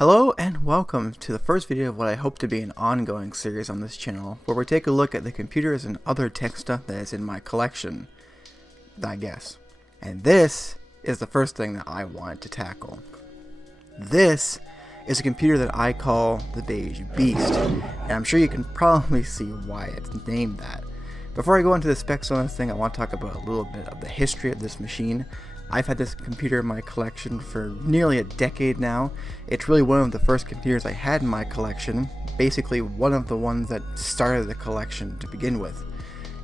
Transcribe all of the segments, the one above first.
Hello and welcome to the first video of what I hope to be an ongoing series on this channel, where we take a look at the computers and other tech stuff that is in my collection, I guess. And this is the first thing that I wanted to tackle. This is a computer that I call the Beige Beast, and I'm sure you can probably see why it's named that. Before I go into the specs on this thing, I want to talk about a little bit of the history of this machine. I've had this computer in my collection for nearly a decade now. It's really one of the first computers I had in my collection, basically one of the ones that started the collection to begin with.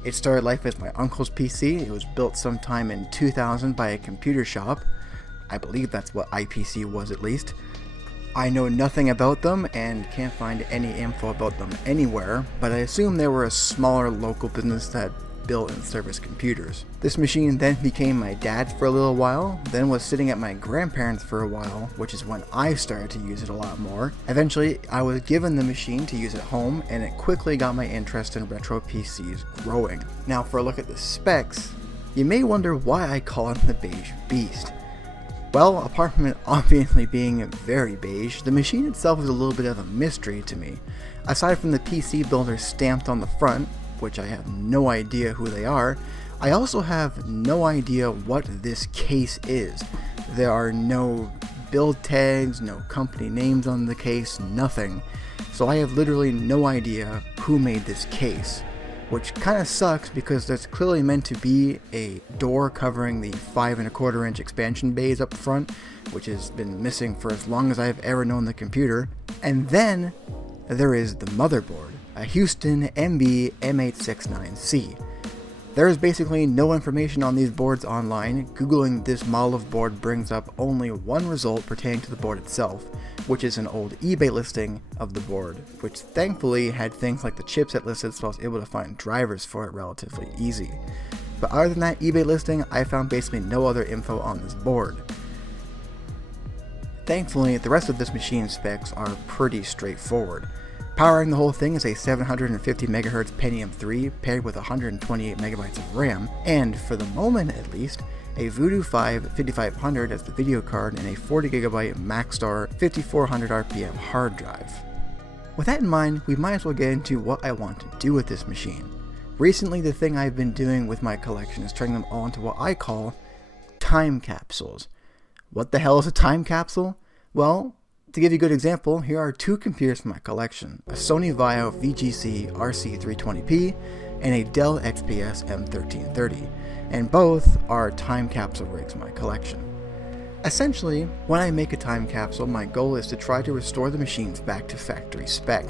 It started life as my uncle's PC. It was built sometime in 2000 by a computer shop. I believe that's what IPC was, at least. I know nothing about them and can't find any info about them anywhere, but I assume they were a smaller local business that built and serviced computers. This machine then became my dad's for a little while, then was sitting at my grandparents' for a while, which is when I started to use it a lot more. Eventually, I was given the machine to use at home, and it quickly got my interest in retro PCs growing. Now for a look at the specs, you may wonder why I call it the Beige Beast. Well, apart from it obviously being very beige, the machine itself is a little bit of a mystery to me. Aside from the PC builder stamped on the front, which I have no idea who they are, I also have no idea what this case is. There are no build tags, no company names on the case, nothing. So I have literally no idea who made this case, which kind of sucks because there's clearly meant to be a door covering the 5¼ inch expansion bays up front, which has been missing for as long as I've ever known the computer. And then there is the motherboard, a Houston MB M869C. There is basically no information on these boards online. Googling this model of board brings up only one result pertaining to the board itself, which is an old eBay listing of the board, which thankfully had things like the chipset listed, so I was able to find drivers for it relatively easy. But other than that eBay listing, I found basically no other info on this board. Thankfully, the rest of this machine's specs are pretty straightforward. Powering the whole thing is a 750 MHz Pentium 3 paired with 128 MB of RAM, and for the moment at least, a Voodoo 5 5500 as the video card and a 40 GB Maxstar 5400 RPM hard drive. With that in mind, we might as well get into what I want to do with this machine. Recently, the thing I've been doing with my collection is turning them all into what I call time capsules. What the hell is a time capsule? Well, to give you a good example, here are two computers from my collection, a Sony Vaio VGC RC320p and a Dell XPS M1330, and both are time capsule rigs in my collection. Essentially, when I make a time capsule, my goal is to try to restore the machines back to factory spec,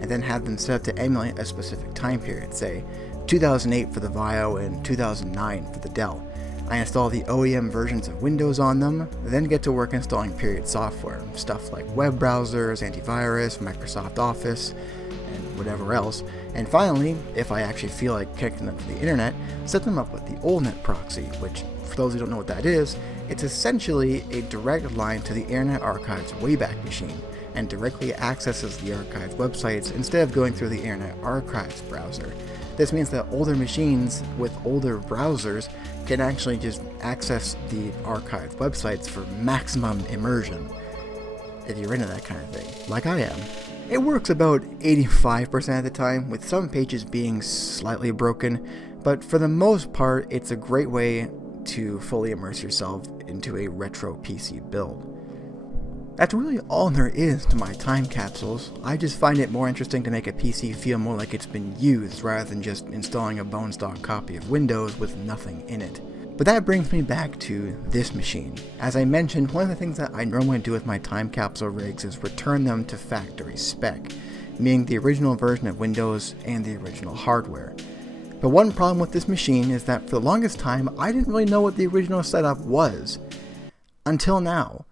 and then have them set up to emulate a specific time period, say 2008 for the Vaio and 2009 for the Dell. I install the OEM versions of Windows on them, then get to work installing period software, stuff like web browsers, antivirus, Microsoft Office, and whatever else. And finally, if I actually feel like connecting them to the internet, set them up with the OldNet proxy, which, for those who don't know what that is, it's essentially a direct line to the Internet Archive's Wayback Machine, and directly accesses the archive's websites instead of going through the Internet Archive's browser. This means that older machines with older browsers can actually just access the archive websites for maximum immersion, if you're into that kind of thing, like I am. It works about 85% of the time, with some pages being slightly broken, but for the most part, it's a great way to fully immerse yourself into a retro PC build. That's really all there is to my time capsules. I just find it more interesting to make a PC feel more like it's been used rather than just installing a bone stock copy of Windows with nothing in it. But that brings me back to this machine. As I mentioned, one of the things that I normally do with my time capsule rigs is return them to factory spec, meaning the original version of Windows and the original hardware. But one problem with this machine is that for the longest time, I didn't really know what the original setup was. Until now.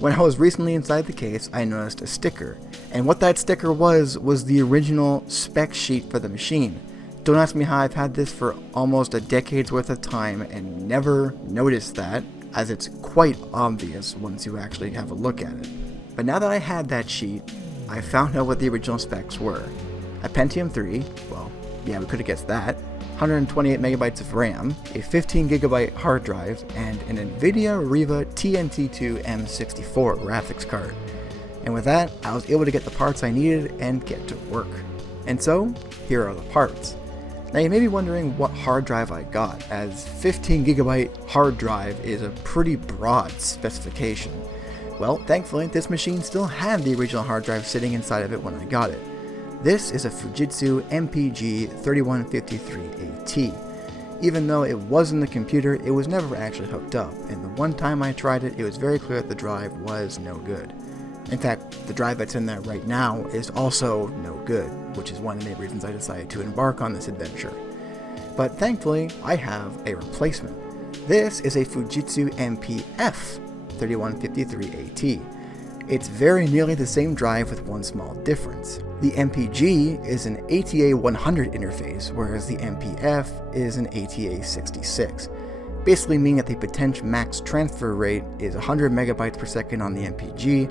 When I was recently inside the case, I noticed a sticker, and what that sticker was the original spec sheet for the machine. Don't ask me how I've had this for almost a decade's worth of time and never noticed that, as it's quite obvious once you actually have a look at it. But now that I had that sheet, I found out what the original specs were. A Pentium 3, well, yeah, we could have guessed that, 128 megabytes of RAM, a 15 gigabyte hard drive, and an NVIDIA Riva TNT2 M64 graphics card. And with that, I was able to get the parts I needed and get to work. And so, here are the parts. Now you may be wondering what hard drive I got, as 15GB hard drive is a pretty broad specification. Well, thankfully this machine still had the original hard drive sitting inside of it when I got it. This is a Fujitsu MPG 3153AT. Even though it was in the computer, it was never actually hooked up, and the one time I tried it, it was very clear that the drive was no good. In fact, the drive that's in there right now is also no good, which is one of the main reasons I decided to embark on this adventure. But thankfully, I have a replacement. This is a Fujitsu MPF 3153AT. It's very nearly the same drive with one small difference. The MPG is an ATA 100 interface, whereas the MPF is an ATA 66. Basically meaning that the potential max transfer rate is 100 megabytes per second on the MPG,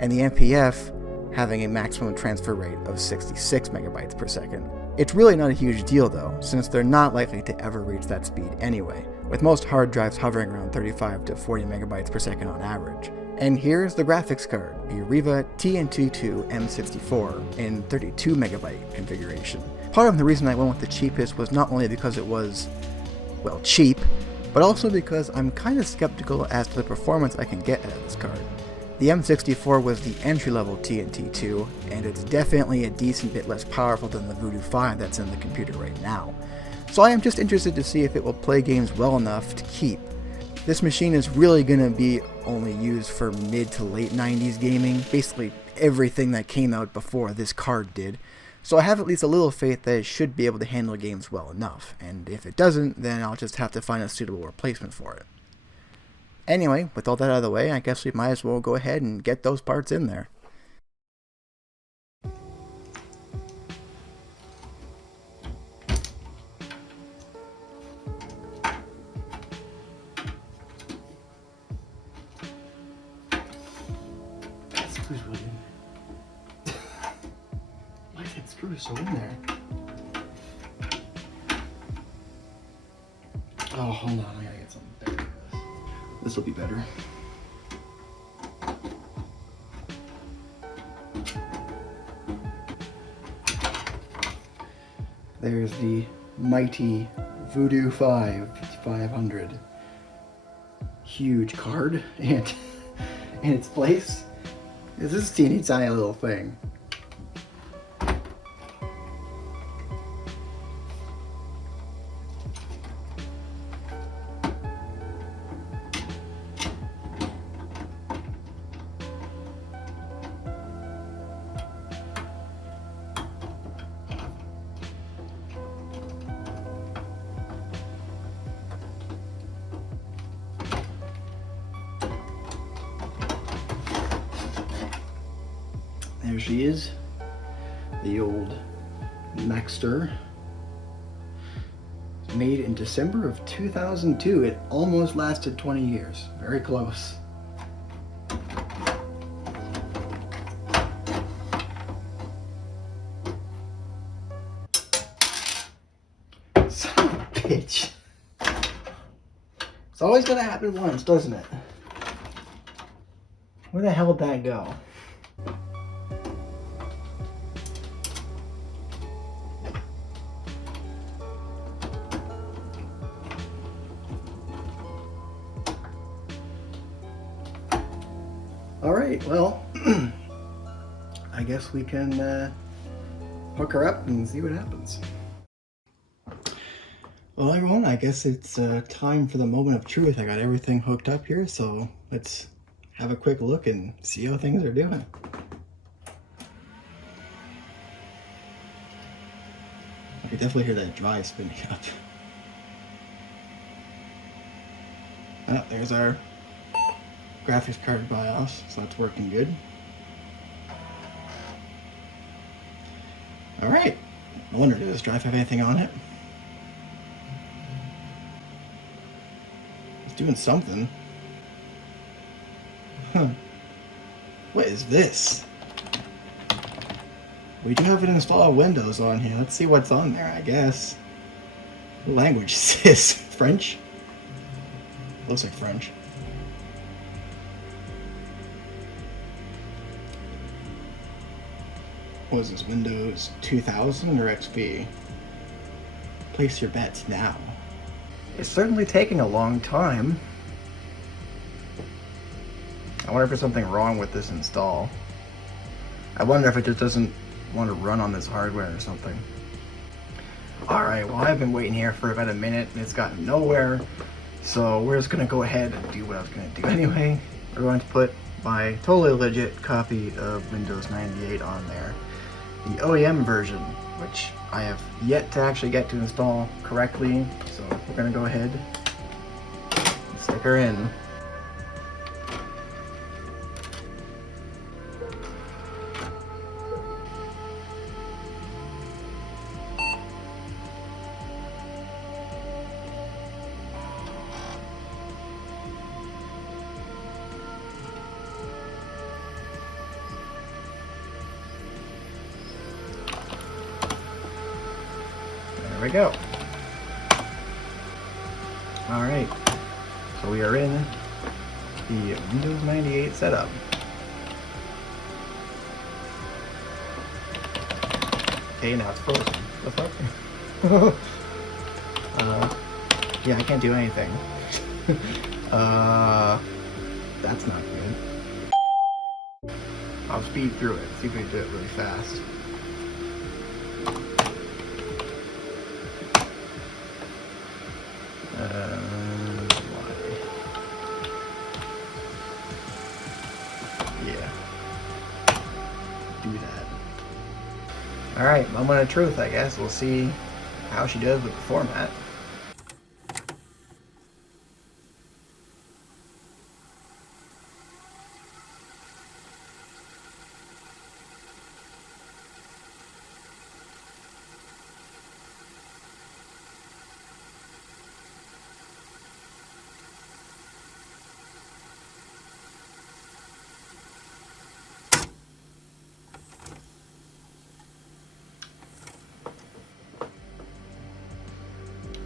and the MPF having a maximum transfer rate of 66 megabytes per second. It's really not a huge deal though, since they're not likely to ever reach that speed anyway, with most hard drives hovering around 35 to 40 megabytes per second on average. And here's the graphics card, the Riva TN22 M64 in 32 megabyte configuration. Part of the reason I went with the cheapest was not only because it was, well, cheap, but also because I'm kind of skeptical as to the performance I can get out of this card. The M64 was the entry-level TNT2, and it's definitely a decent bit less powerful than the Voodoo 5 that's in the computer right now. So I am just interested to see if it will play games well enough to keep. This machine is really going to be only used for mid to late 90s gaming, basically everything that came out before this card did. So I have at least a little faith that it should be able to handle games well enough, and if it doesn't, then I'll just have to find a suitable replacement for it. Anyway, with all that out of the way, I guess we might as well go ahead and get those parts in there. That screw's really in there. Why is that screw so in there? Oh, hold on, I gotta get something better. This will be better. There's the mighty Voodoo 500. Huge card, and in its place is this teeny tiny little thing. There she is, the old Maxter. Made in December of 2002. It almost lasted 20 years. Very close. Son of a bitch. It's always gonna happen once, doesn't it? Where the hell did that go? Alright, well, I guess we can hook her up and see what happens. Well everyone, I guess it's time for the moment of truth. I got everything hooked up here, so let's have a quick look and see how things are doing. I can definitely hear that drive spinning up. Oh, there's our graphics card BIOS, so that's working good. Alright, I wonder, does this drive have anything on it? It's doing something. Huh. What is this? We do have an install Windows on here. Let's see what's on there, I guess. What language is this? French? Looks like French. Was this Windows 2000 or XP? Place your bets now. It's certainly taking a long time. I wonder if there's something wrong with this install. I wonder if it just doesn't want to run on this hardware or something. Alright, well I've been waiting here for about a minute and it's gotten nowhere. So we're just going to go ahead and do what I was going to do anyway. We're going to put my totally legit copy of Windows 98 on there. The OEM version, which I have yet to actually get to install correctly. So we're going to go ahead and stick her in. There we go. Alright, so we are in the Windows 98 setup. Okay, now it's frozen. What's up? Yeah, I can't do anything. That's not good. I'll speed through it, see if we can do it really fast. Yeah. Do that. Alright, moment of truth, I guess. We'll see how she does with the format.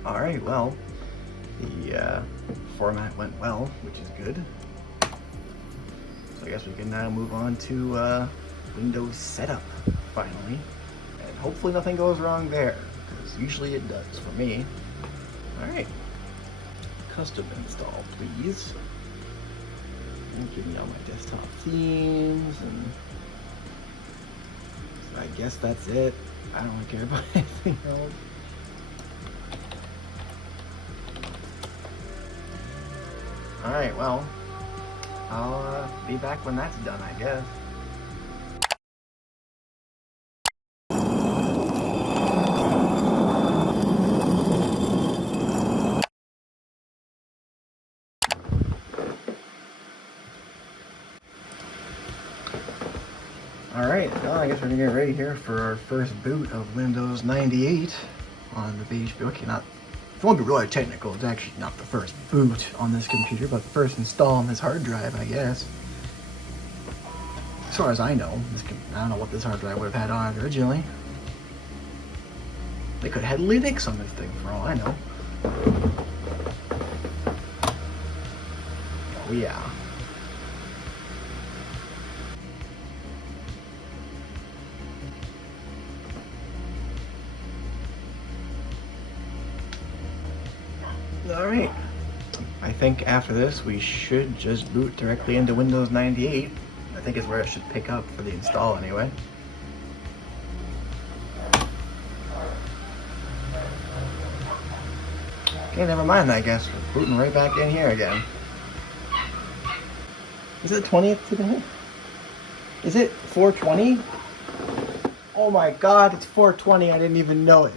Alright, well, the format went well, which is good. So I guess we can now move on to Windows setup, finally. And hopefully nothing goes wrong there, because usually it does for me. Alright. Custom install, please. And give me all my desktop themes, and so I guess that's it. I don't really care about anything else. Alright, well, I'll be back when that's done, I guess. Alright, well, I guess we're gonna get ready here for our first boot of Windows 98 on the Beige. Okay, not, if you want to be really technical, it's actually not the first boot on this computer, but the first install on this hard drive, I guess. As far as I know, I don't know what this hard drive would have had on it originally. They could have had Linux on this thing, for all I know. Oh yeah. Alright, I think after this we should just boot directly into Windows 98. I think is where it should pick up for the install anyway. Okay, never mind, I guess. We're booting right back in here again. Is it the 20th today? Is it 420? Oh my god, it's 420, I didn't even know it.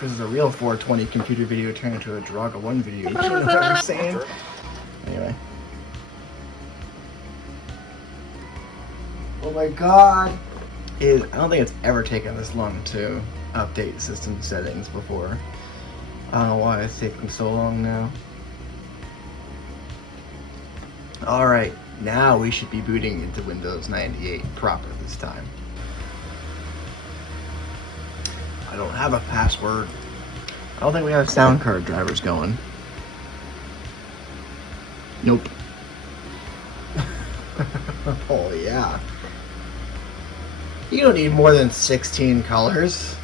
This is a real 420 computer video turned into a Draga 1 video. You know what I'm saying? Anyway. Oh my god! I don't think it's ever taken this long to update system settings before. I don't know why it's taking so long now. Alright, now we should be booting into Windows 98 proper this time. I don't have a password. I don't think we have sound card drivers going. Nope. Oh yeah. You don't need more than 16 colors.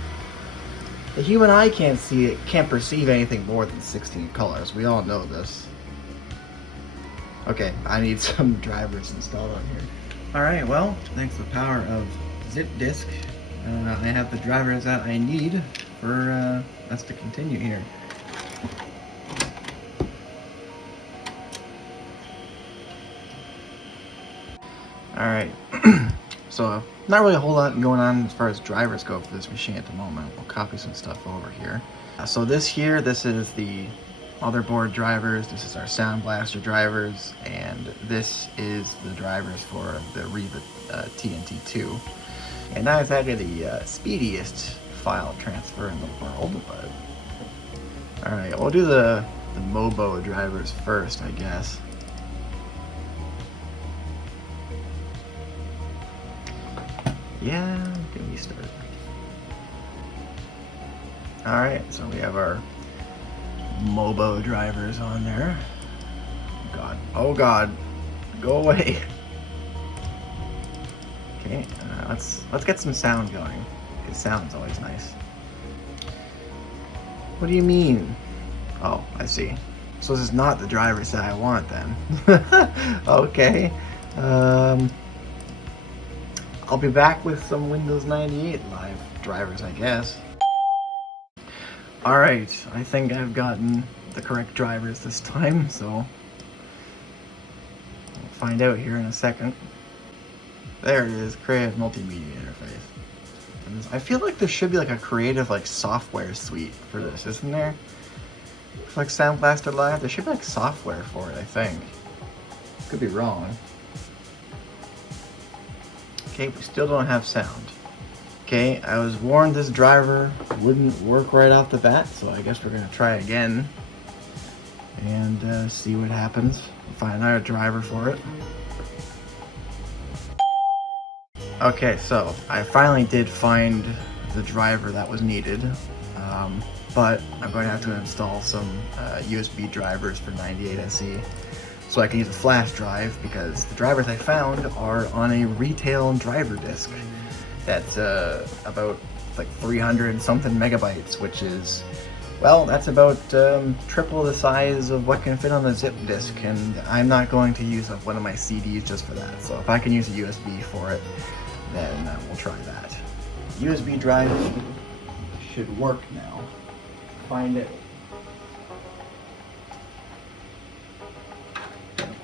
The human eye can't perceive anything more than 16 colors. We all know this. Okay, I need some drivers installed on here. Alright, well, thanks to the power of zip disk, I have the drivers that I need for us to continue here. Alright, so not really a whole lot going on as far as drivers go for this machine at the moment. We'll copy some stuff over here. So this is the motherboard drivers, this is our Sound Blaster drivers, and this is the drivers for the Reba TNT2. And not exactly the speediest file transfer in the world, but... Alright, we'll do the Mobo drivers first, I guess. Yeah, get me started. Alright, so we have our Mobo drivers on there. God, oh God, go away. Okay, let's get some sound going. Because sound's always nice. What do you mean? Oh, I see. So this is not the drivers that I want then. Okay. I'll be back with some Windows 98 live drivers, I guess. Alright, I think I've gotten the correct drivers this time, so we'll find out here in a second. There it is, Creative Multimedia Interface. And I feel like there should be like a creative software suite for this, isn't there? For Sound Blaster Live, there should be software for it, I think. Could be wrong. Okay, we still don't have sound. Okay, I was warned this driver wouldn't work right off the bat, so I guess we're gonna try again and see what happens. Find another driver for it. Okay, so I finally did find the driver that was needed, but I'm going to have to install some USB drivers for 98SE. So I can use a flash drive, because the drivers I found are on a retail driver disk that's about 300 and something megabytes, which is, well, that's about triple the size of what can fit on the zip disk, and I'm not going to use up one of my CDs just for that. So if I can use a USB for it, then we'll try that. USB drive should work now. Find it.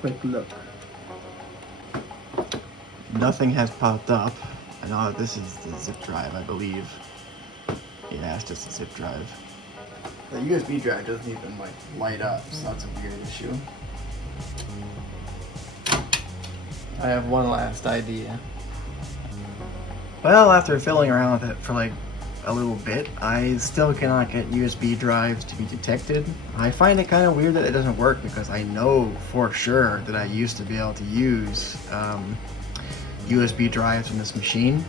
Quick look. Nothing has popped up. I know this is the zip drive, I believe. Yeah, it's just a zip drive. The USB drive doesn't even light up, so that's a weird issue. I have one last idea. Well, after fiddling around with it for a little bit, I still cannot get USB drives to be detected. I find it kind of weird that it doesn't work, because I know for sure that I used to be able to use USB drives in this machine,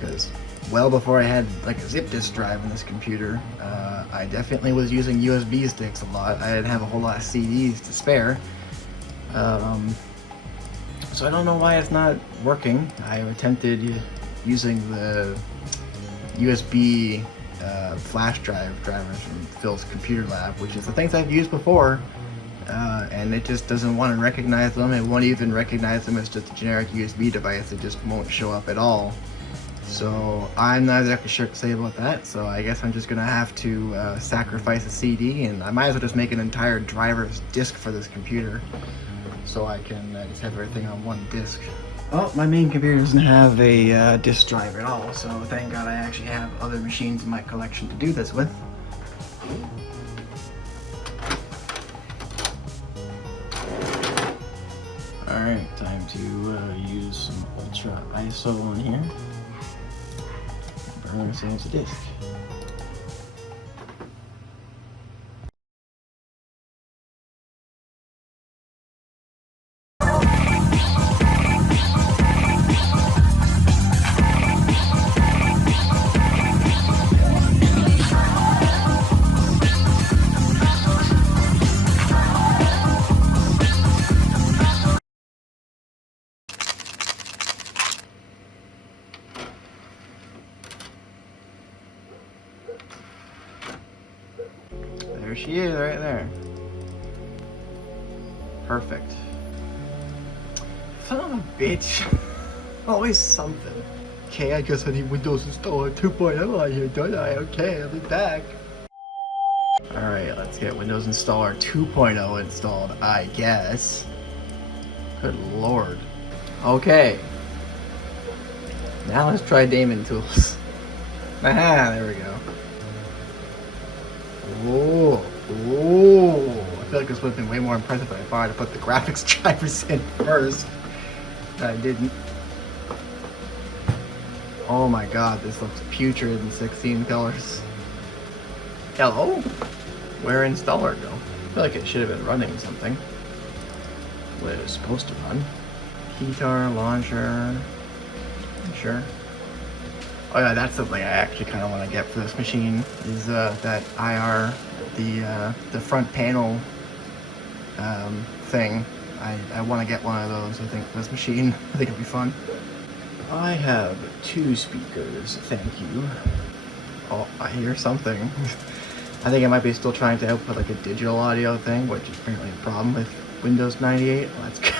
because well before I had a zip disk drive in this computer, I definitely was using USB sticks a lot. I didn't have a whole lot of CDs to spare, so I don't know why it's not working. I attempted using the USB flash drivers from Phil's computer lab, which is the things I've used before, and it just doesn't want to recognize them. It won't even recognize them as just a generic USB device. It just won't show up at all. So I'm not exactly sure what to say about that, so I guess I'm just gonna have to sacrifice a CD, and I might as well just make an entire driver's disk for this computer, so I can just have everything on one disk. Well, my main computer doesn't have a disk drive at all, so thank God I actually have other machines in my collection to do this with. Alright, time to use some Ultra ISO on here. Burn ourselves a disk. There she is, right there. Perfect. Son of a bitch. Always something. Okay, I guess I need Windows Installer 2.0 on here, don't I? Okay, I'll be back. Alright, let's get Windows Installer 2.0 installed, I guess. Good lord. Okay. Now let's try daemon tools. Aha, there we go. Whoa. Whoa. I feel like this would have been way more impressive if I thought to put the graphics drivers in first. I didn't. Oh my god, this looks putrid in 16 colors. Hello? Where installer go? I feel like it should have been running something. What it was supposed to run. Keytar, launcher. Sure. Oh yeah, that's something I actually kind of want to get for this machine. Is that IR, the front panel thing. I want to get one of those. I think for this machine. I think it'll be fun. I have 2 speakers, thank you. Oh, I hear something. I think I might be still trying to output like a digital audio thing, which is apparently a problem with Windows 98. Well, that's good.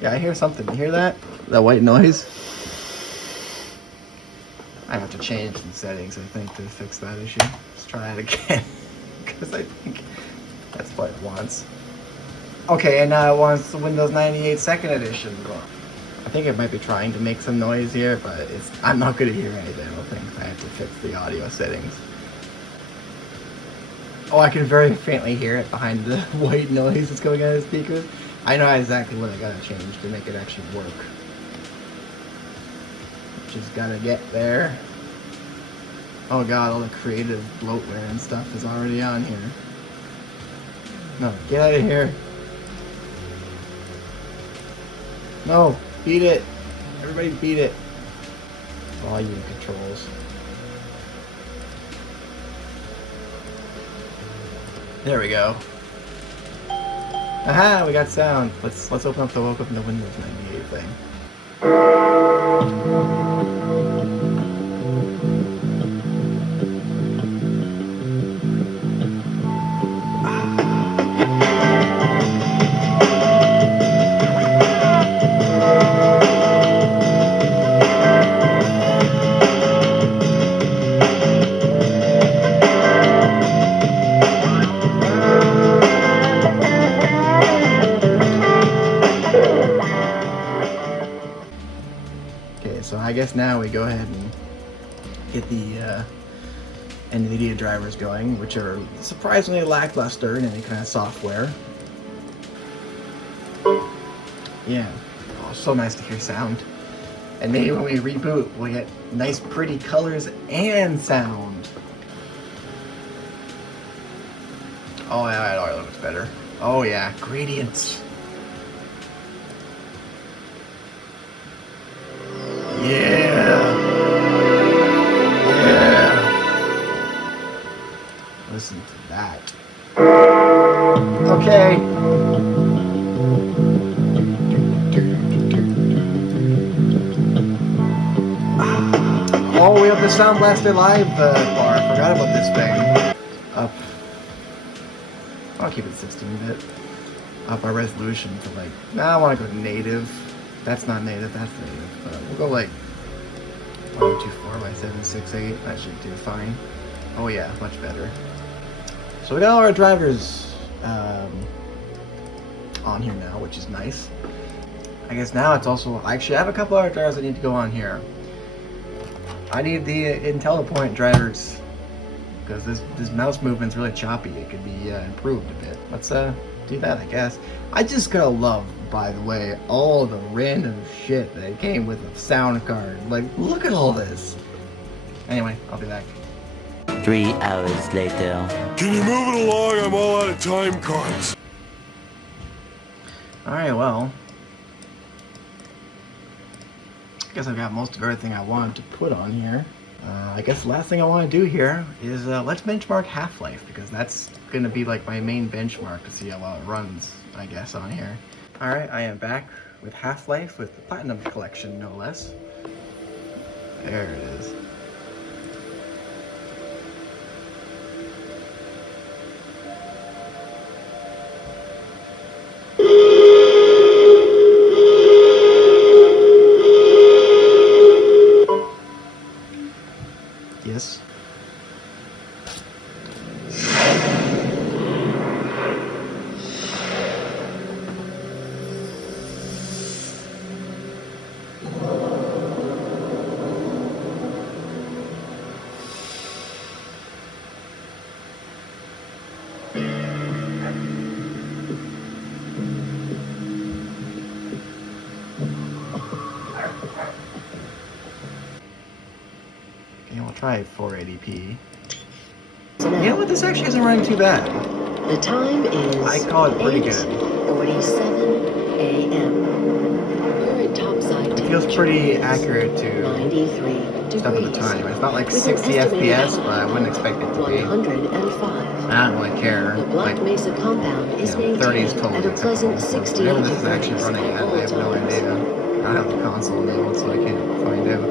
Yeah, I hear something. You hear that? That white noise? I have to change some settings, I think, to fix that issue. Let's try it again, because I think that's what it wants. Okay, and now it wants the Windows 98 second edition. I think it might be trying to make some noise here, but I'm not going to hear anything. I don't think I have to fix the audio settings. Oh, I can very faintly hear it behind the white noise that's going out of the speakers. I know exactly what I gotta change to make it actually work. Just gotta get there. Oh god, all the creative bloatware and stuff is already on here. No, get out of here. No, beat it. Everybody beat it. Volume controls. There we go. Aha, we got sound. Let's open up the welcome to Windows 98 thing. So I guess now we go ahead and get the NVIDIA drivers going, which are surprisingly lackluster in any kind of software. Yeah, oh, so nice to hear sound. And maybe when we reboot, we'll get nice pretty colors and sound. Oh yeah, it already looks better. Oh yeah, gradients. Yeah. Listen to that. Okay. Oh, we have the Sound Blaster Live bar. I forgot about this thing. Up. I'll keep it 16-bit. Up our resolution to like. Nah, I want to go native. That's not native, that's native. We'll go like 124 by 768. That should do fine. Oh yeah, much better. So we got all our drivers on here now, which is nice. I guess now it's also, actually I have a couple other drivers that need to go on here. I need the IntelliPoint drivers because this mouse movement's really choppy. It could be improved a bit. Let's do that, I guess. I just gotta love, by the way, all the random shit that came with a sound card. Like, look at all this. Anyway, I'll be back. 3 hours later. Can you move it along? I'm all out of time cards. Alright, well. I guess I've got most of everything I wanted to put on here. I guess the last thing I want to do here is let's benchmark Half-Life, because that's going to be like my main benchmark to see how well it runs, I guess, on here. Alright, I am back with Half-Life with the Platinum Collection, no less. There it is. try 480p. You know what? This actually isn't running too bad. The time is I call it pretty good. 8:47 a.m. Current topside It feels pretty accurate to 93 stuff at the degrees. time. It's not like With 60 an estimated FPS, but I wouldn't expect it to be. 105. I don't really care. The Black Like, Mesa compound is 30 is maintained totally at a pleasant acceptable. 68 Whatever this is actually degrees running at at, all I have no times. idea. I don't have the console now, so I can't find out.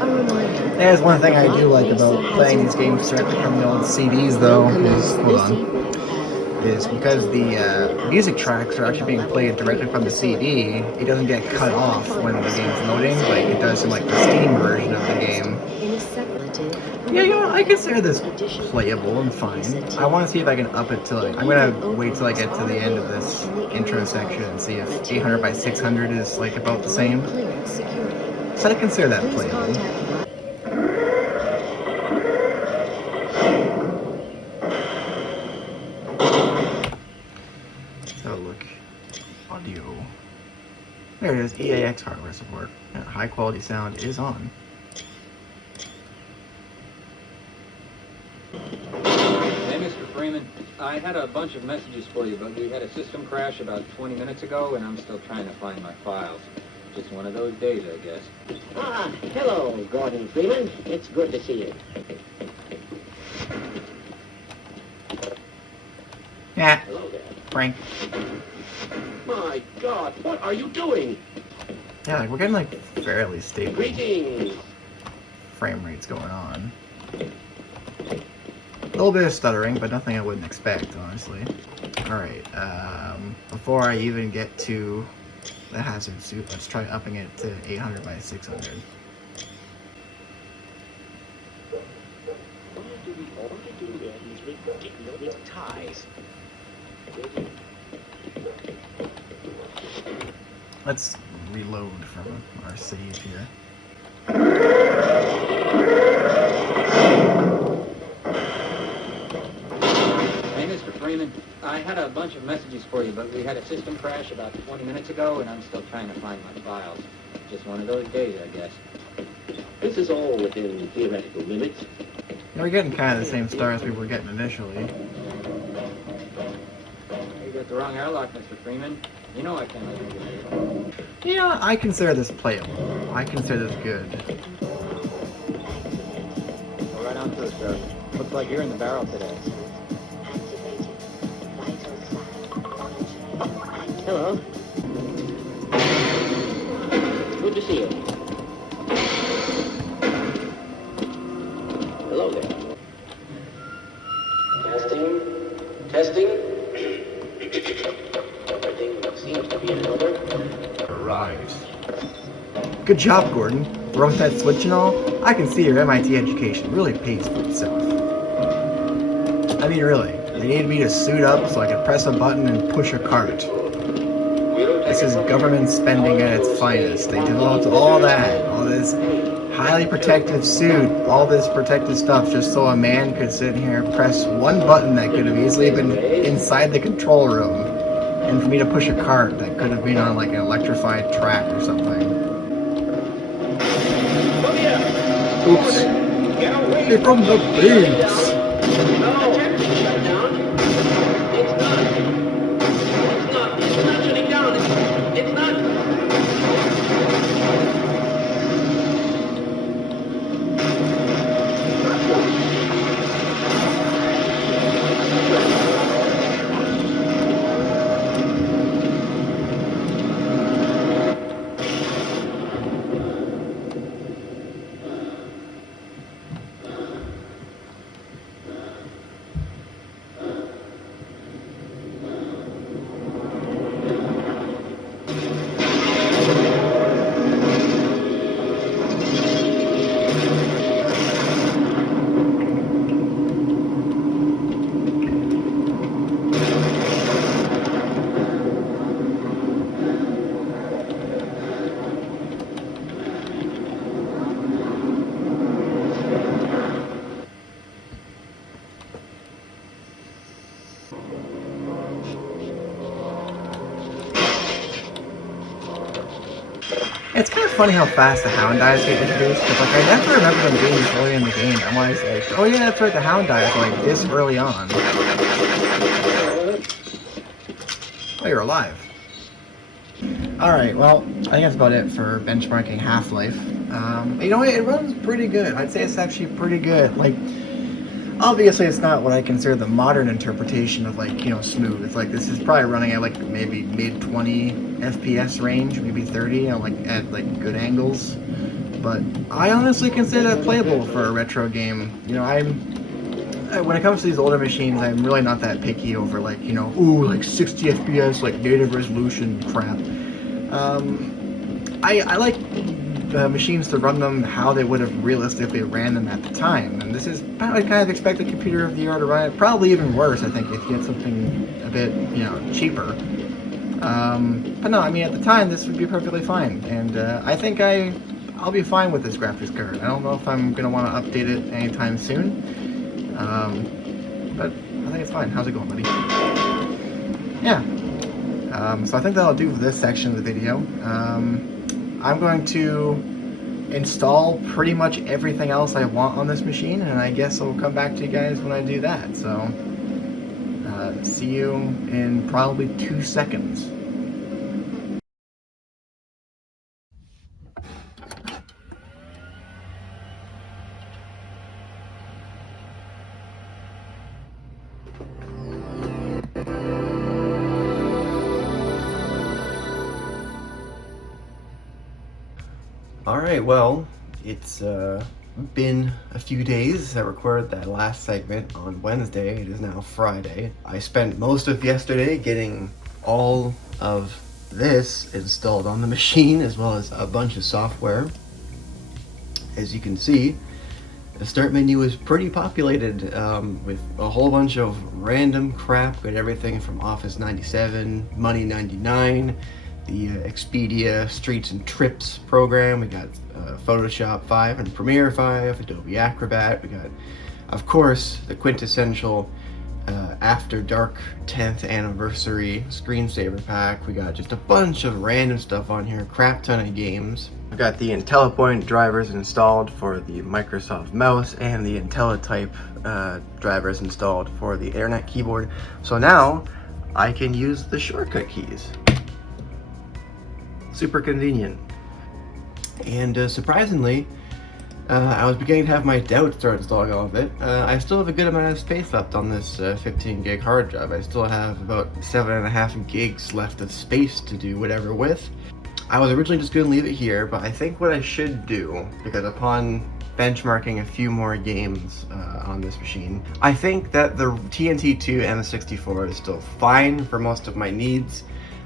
A reminder. There's one thing I do like about playing these games directly from the old CDs, though, is, hold on, is because the music tracks are actually being played directly from the CD, it doesn't get cut off when the game's loading, like it does in like the Steam version of the game. Yeah, you know, I consider this playable and fine. I want to see if I can up it to like, I'm gonna wait till I get to the end of this intro section and see if 800 by 600 is like about the same. So I consider that playable. Let's have a look. Audio. There it is, EAX hardware support. Yeah, high quality sound is on. Hey, Mr. Freeman, I had a bunch of messages for you, but we had a system crash about 20 minutes ago, and I'm still trying to find my files. Just one of those days, I guess. Ah, hello, Gordon Freeman. It's good to see you. Yeah, Hello there. Frank. My God, what are you doing? Yeah, like we're getting like fairly stable Greetings. frame rates going on. A little bit of stuttering, but nothing I wouldn't expect, honestly. Alright, before I even get to the hazard suit, let's try upping it to 800 by 600. Why do we all do wear these ridiculous ties? Let's reload from our save here. Hey, Mr. Freeman, I had a bunch of messages for you, but we had a system crash about 20 minutes ago, and I'm still trying to find my files. Just one of those days, I guess. This is all within theoretical limits. Yeah, we're getting kind of the same stars we were getting initially. You got the wrong airlock, Mr. Freeman. You know I can't let you get it. Yeah, I consider this playable. I consider this good. Go right on through, sir. Looks like you're in the barrel today. Hello. Good to see you. Hello there. Testing. Testing. Everything seems to be in order. Arrived. Good job, Gordon. Throwing that switch and all, I can see your MIT education really pays for itself. I mean, really, they needed me to suit up so I could press a button and push a cart. This is government spending at its finest. They developed all that, all this highly protective suit, all this protective stuff just so a man could sit here and press one button that could have easily been inside the control room, and for me to push a cart that could have been on like an electrified track or something. Oops. They're from the Beige. It's kind of funny how fast the hound dives get introduced, because like I never remember them being this early in the game. I'm always like, oh yeah, that's right, the hound dives are like this early on. Oh, you're alive. Alright, well, I think that's about it for benchmarking Half-Life. You know what, it runs pretty good. I'd say it's actually pretty good. Like, obviously it's not what I consider the modern interpretation of like, you know, smooth. It's like this is probably running at like maybe mid 20 FPS range, maybe 30, you know, like at like good angles. But I honestly consider that playable for a retro game. You know, when it comes to these older machines, I'm really not that picky over like, you know, ooh, like 60 FPS, like native resolution crap. I like machines to run them how they would have realistically ran them at the time, and this is I kind of expect a computer of the era to run it. Probably even worse, I think, if you get something a bit, you know, cheaper. But no, I mean, at the time this would be perfectly fine, and I think I'll be fine with this graphics card. I don't know if I'm gonna want to update it anytime soon, but I think it's fine. How's it going, buddy? Yeah. So I think that'll do for this section of the video. I'm going to install pretty much everything else I want on this machine, and I guess I'll come back to you guys when I do that. So, see you in probably 2 seconds. Alright, well, it's been a few days. I recorded that last segment on Wednesday. It is now Friday. I spent most of yesterday getting all of this installed on the machine, as well as a bunch of software. As you can see, the start menu is pretty populated with a whole bunch of random crap. We got everything from Office 97, Money 99, the Expedia Streets and Trips program. We got Photoshop 5 and Premiere 5, Adobe Acrobat. We got, of course, the quintessential After Dark 10th Anniversary Screensaver Pack. We got just a bunch of random stuff on here, crap ton of games. I've got the IntelliPoint drivers installed for the Microsoft mouse and the IntelliType drivers installed for the Internet keyboard. So now I can use the shortcut keys. Super convenient. And surprisingly, I was beginning to have my doubts start installing all of it. I still have a good amount of space left on this 15 gig hard drive. I still have about 7.5 gigs left of space to do whatever with. I was originally just going to leave it here, but I think what I should do, because upon benchmarking a few more games on this machine, I think that the TNT2 and the 64 is still fine for most of my needs.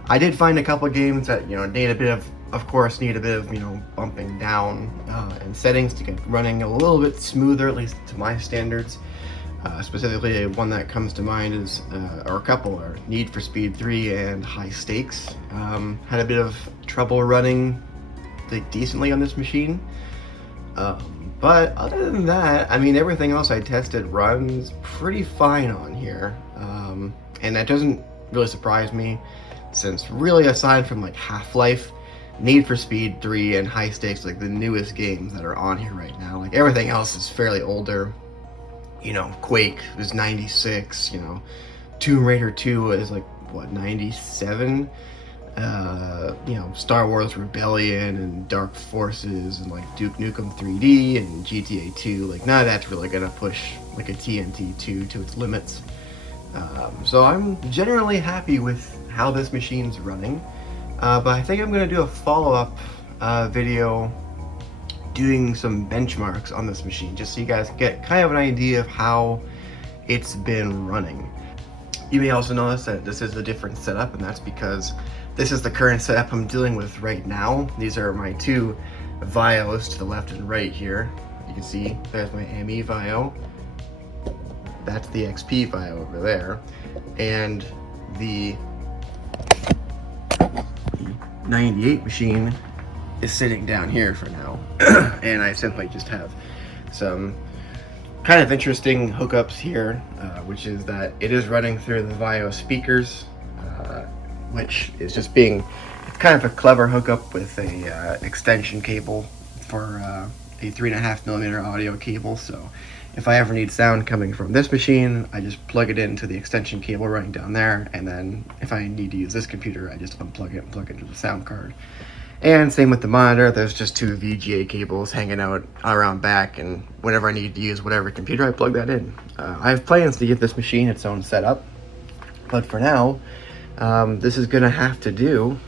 I did find a couple games that, you know, need a bit of course, need a bit of, you know, bumping down in settings to get running a little bit smoother, at least to my standards. Specifically, one that comes to mind is, or a couple, are Need for Speed 3 and High Stakes. Had a bit of trouble running like decently on this machine. But other than that, I mean, everything else I tested runs pretty fine on here. And that doesn't really surprise me, since really aside from like Half-Life, Need for Speed 3 and High Stakes, like the newest games that are on here right now, like everything else is fairly older. You know, Quake is 96, you know, Tomb Raider 2 is like, what, 97? You know, Star Wars Rebellion and Dark Forces and like Duke Nukem 3D and GTA 2, like none of that's really gonna push like a TNT 2 to its limits. So I'm generally happy with how this machine's running, but I think I'm going to do a follow-up video doing some benchmarks on this machine, just so you guys get kind of an idea of how it's been running. You may also notice that this is a different setup, and that's because this is the current setup I'm dealing with right now. These are my two VIOs to the left and right here. You can see there's my ME VIO. That's the XP VIO over there. And the 98 machine is sitting down here for now. And I simply just have some kind of interesting hookups here, which is that it is running through the VIO speakers, which is just being kind of a clever hookup with a extension cable for a 3.5mm audio cable. So if I ever need sound coming from this machine, I just plug it into the extension cable running down there, and then if I need to use this computer, I just unplug it and plug it into the sound card. And same with the monitor, there's just 2 VGA cables hanging out around back, and whenever I need to use whatever computer, I plug that in. I have plans to give this machine its own setup, but for now, this is gonna have to do.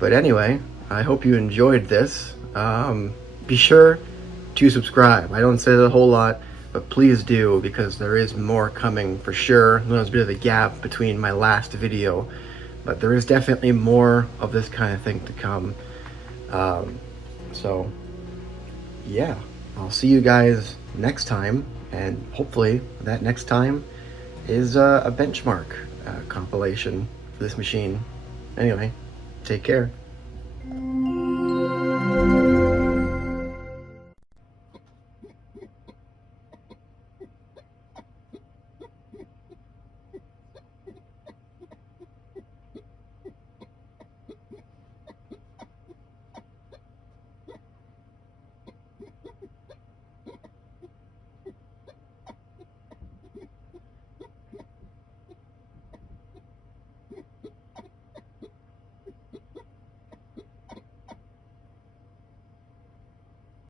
But anyway, I hope you enjoyed this. Be sure to subscribe. I don't say that a whole lot, but please do, because there is more coming for sure. There's a bit of a gap between my last video, but there is definitely more of this kind of thing to come. So yeah, I'll see you guys next time, and hopefully that next time is a benchmark compilation for this machine. Anyway, take care.